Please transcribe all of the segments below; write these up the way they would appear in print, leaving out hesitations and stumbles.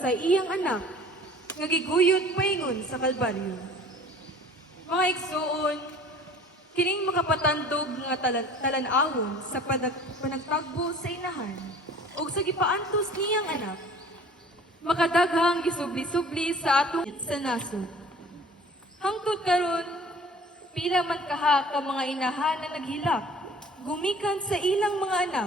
sa iyang anak, nga giguyod paingon sa Kalbaryo. Mga igsoon, kining makapatandog nga talanawon sa panagtagbo sa inahan o sa gipaantos niyang anak, makadaghang gisubli-subli sa atong sa nasod. Hangtod karon, pila man kaha ka mga inahan na naghilak, gumikan sa ilang mga anak.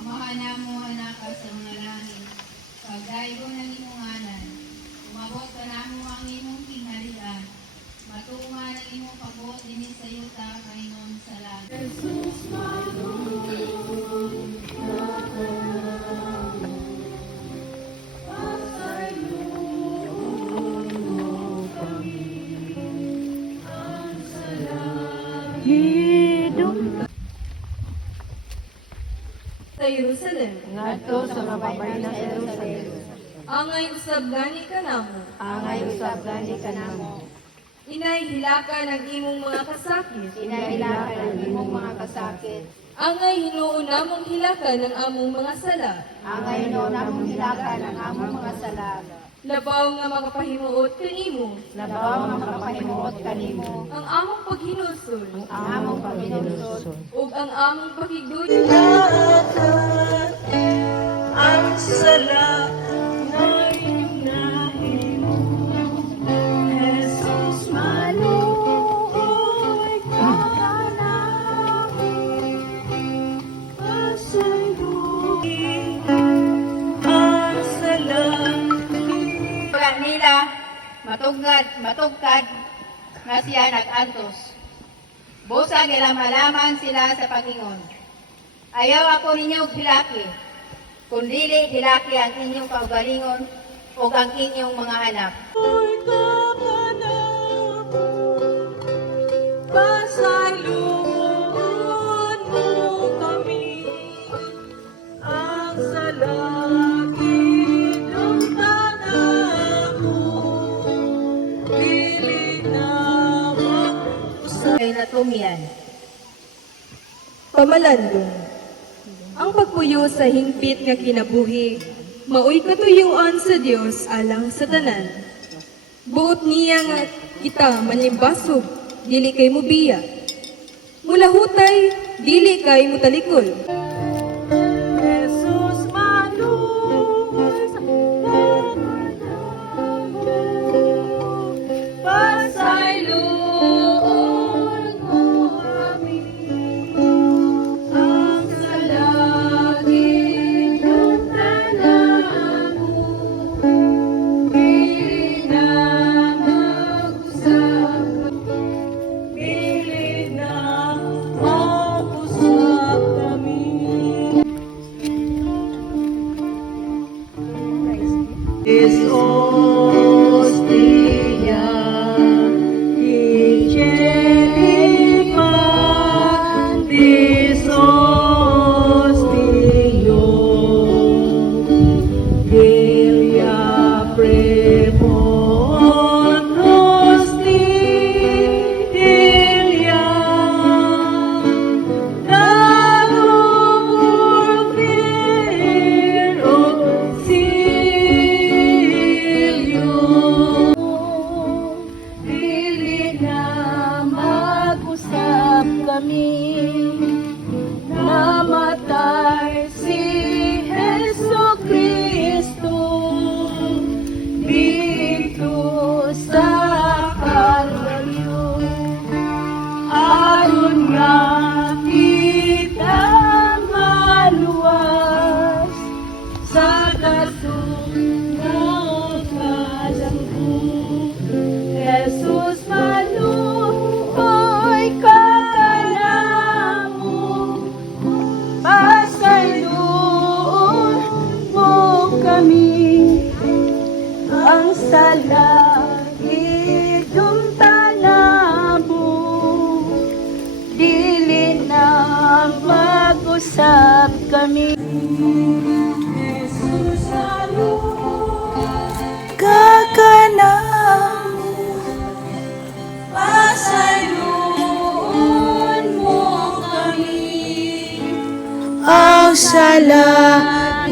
Amahan mo anak sa mga langit, pagdaigo ng imong ngalan, umabot ka namo ang imong tinghalian, matunga ng imong pagbuot din sa yuta, Panginoon sa langit. Jesus, my Sa Jerusalem, Ngadto sa mababay na Jerusalem, angay usab gani kanamo, angay usab gani kanamo, inay hilakan ang imong mga kasakit, inahilakan ang imong mga kasakit, angay hinuon namong hilakan ang among mga sala, angay no namong hilakan ang among mga sala, labaw nga makapahimuot kanimo, labaw nga makapahimuot kanimo, ang among paghinusol, ang among paghinusod, ug ang among pakigud. Ang sala na inyong nahimo, Jesus maluoy ka namin, pasayuin ang sala. Wala nila, matugkad, nga siya nag-antos. Busa nila malaman sila sa Panginoon. Ayaw ako ninyo hilaki, kundili hilaki ang inyong kaugalingon o ang inyong mga anak. Ay kakanamo, pasayloon mo kami, ang salagit ng tanamo, dili na mag-usap. Kay natumian. Pamalandong. Ang pagpuyo sa hingpit nga kinabuhi, maoy katuyuan sa Dios alang sa tanan. Buot niya nga kita manlimbasog, dili kay mubiya. Mula hutay, dili kay mutalikod. Jesus maluoy sa pananaw, pasayloon mo kami, ang salagit ng tanamo, dili na mag-usap, dili na mag-usap kami. Is ostia ichelipan dis ostio Gilia premon hostilia Darumur Viro Silio Dili na mag-usap kami, namatay si Jesucristo dito sa Kalbaryo. Aron nga kita maluwas sa kasunod kalambo. Jesus maluoy ka kanamo, pasayloon mo kami, ang salagit ng tanamo, dili na mag-usap kami. Jesus maluoy ang sa langidong